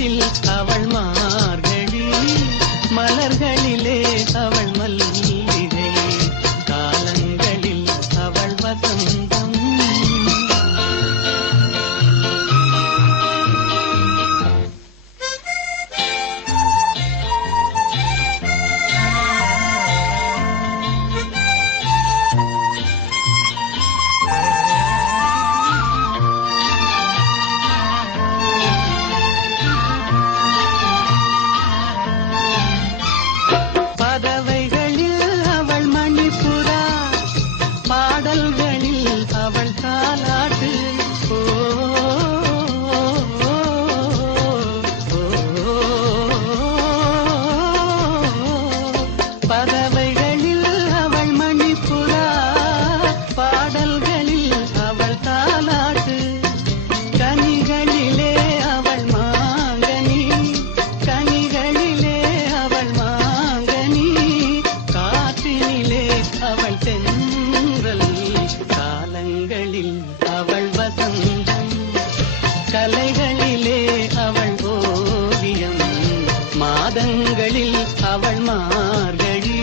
மலர்களில் அவள் மார்கழி, மலர்களிலே அவள் மல்லிகை, காலங்களில் அவள் வசந்தம். கலைகளிலே அவள் ஓவியம், மாதங்களில் அவள் மார்கழி,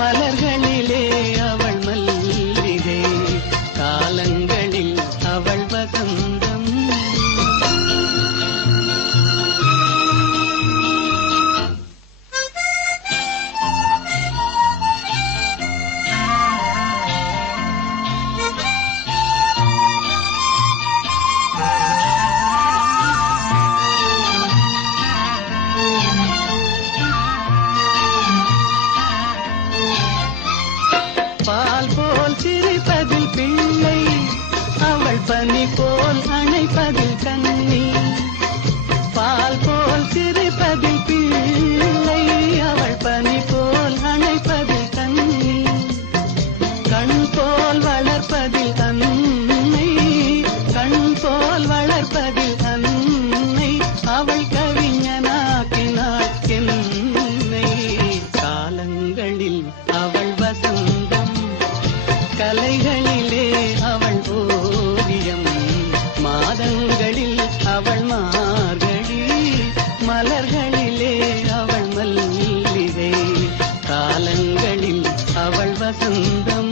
மலர்களிலே அவள் மல்லிகை, காலங்களில் அவள் வசந்தம். பனி போல் அணைப்பதில் கண்ணி, பால் போல் சிரிப்பதில் பிள்ளை, அவள் பனி போல் அணைப்பதில் கண்ணி, கண் போல் வளர்ப்பதில் அன்னை, கண் போல் வளர்ப்பதில் அன்னை, அவள் கவிஞனாக்கினாள் என்னை, காலங்களில் அவள் வசந்தம், கலைகளிலே அவள் ஓவியம், மாதங்களில் அவள் மார்கழி, மலர்களிலே அவள் மல்லிகை, காலங்களில் அவள் வசந்தம்.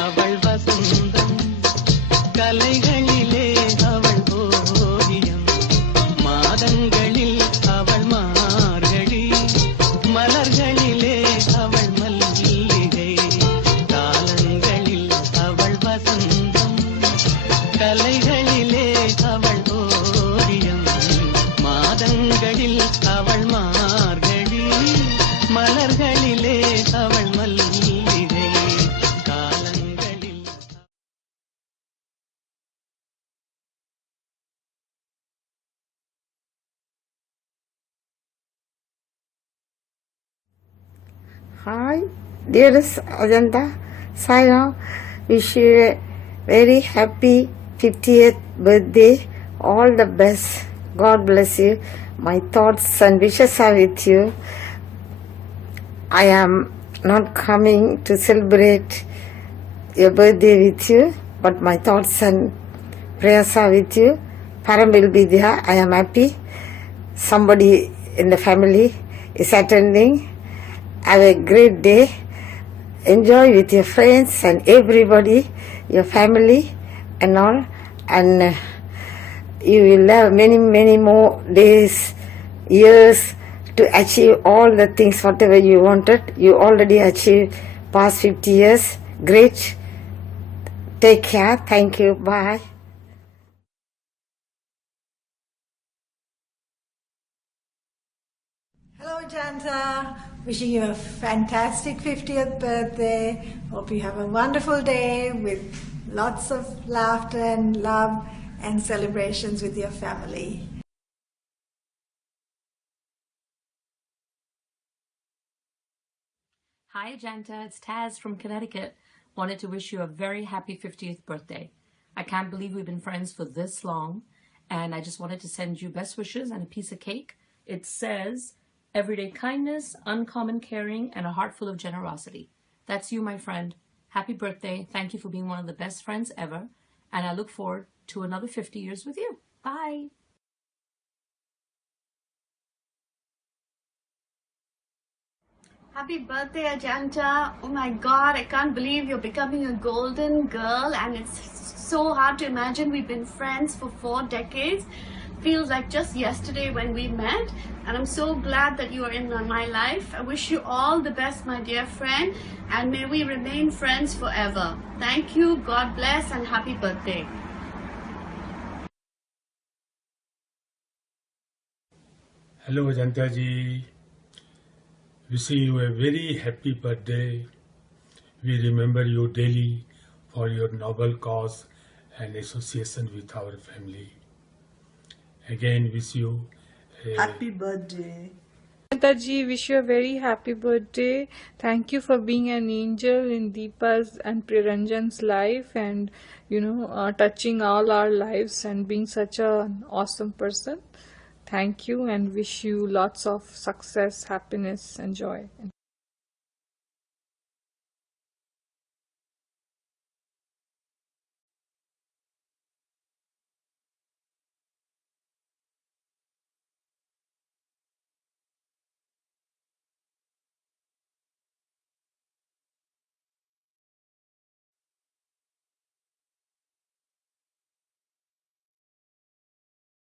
அவள் வசந்தம், கலைகளிலே அவள் ஓவியம், மாதங்களில் அவள் மார்கழி, மலர்களிலே அவள் மல்லிகை, காலங்களில் அவள் வசந்தம், கலைகளிலே அவள் ஓவியம், மாதங்களில் அவள் மார்கழி, மலர்களிலே அவள் மல்லிகை. Hi, dearest Ajanta, Sai-Ram, wish you a very happy 50th birthday. All the best. God bless you. My thoughts and wishes are with you. I am not coming to celebrate your birthday with you, but my thoughts and prayers are with you. Param will be there. I am happy. Somebody in the family is attending. Have a great day. Enjoy with your friends and everybody, your family and all. And you will have many, many more days, years to achieve all the things, whatever you wanted. You already achieved past 50 years. Great. Take care. Thank you. Bye. Hello, Janta. Wishing you a fantastic 50th birthday. Hope you have a wonderful day with lots of laughter and love and celebrations with your family. Hi, Ajanta. It's Taz from Connecticut. Wanted to wish you a very happy 50th birthday. I can't believe we've been friends for this long, and I just wanted to send you best wishes and a piece of cake. It says, everyday kindness, uncommon caring, and a heart full of generosity. That's you, my friend. Happy birthday. Thank you for being one of the best friends ever, and I look forward to another 50 years with you. Bye. Happy birthday, Ajanta. Oh my God, I can't believe you're becoming a golden girl, and it's so hard to imagine we've been friends for 4 decades. Feels like just yesterday when we met, and I'm so glad that you are in my life. I wish you all the best, my dear friend, and may we remain friends forever. Thank you, God bless, and happy birthday. Hello Ajanta ji, wishing you a very happy birthday. We remember you daily for your noble cause and association with our family. Again, wish you a Happy birthday. Ji, wish you a very happy birthday. Thank you for being an angel in Deepa's and Priranjan's life, and touching all our lives and being such an awesome person. Thank you, and wish you lots of success, happiness, and joy.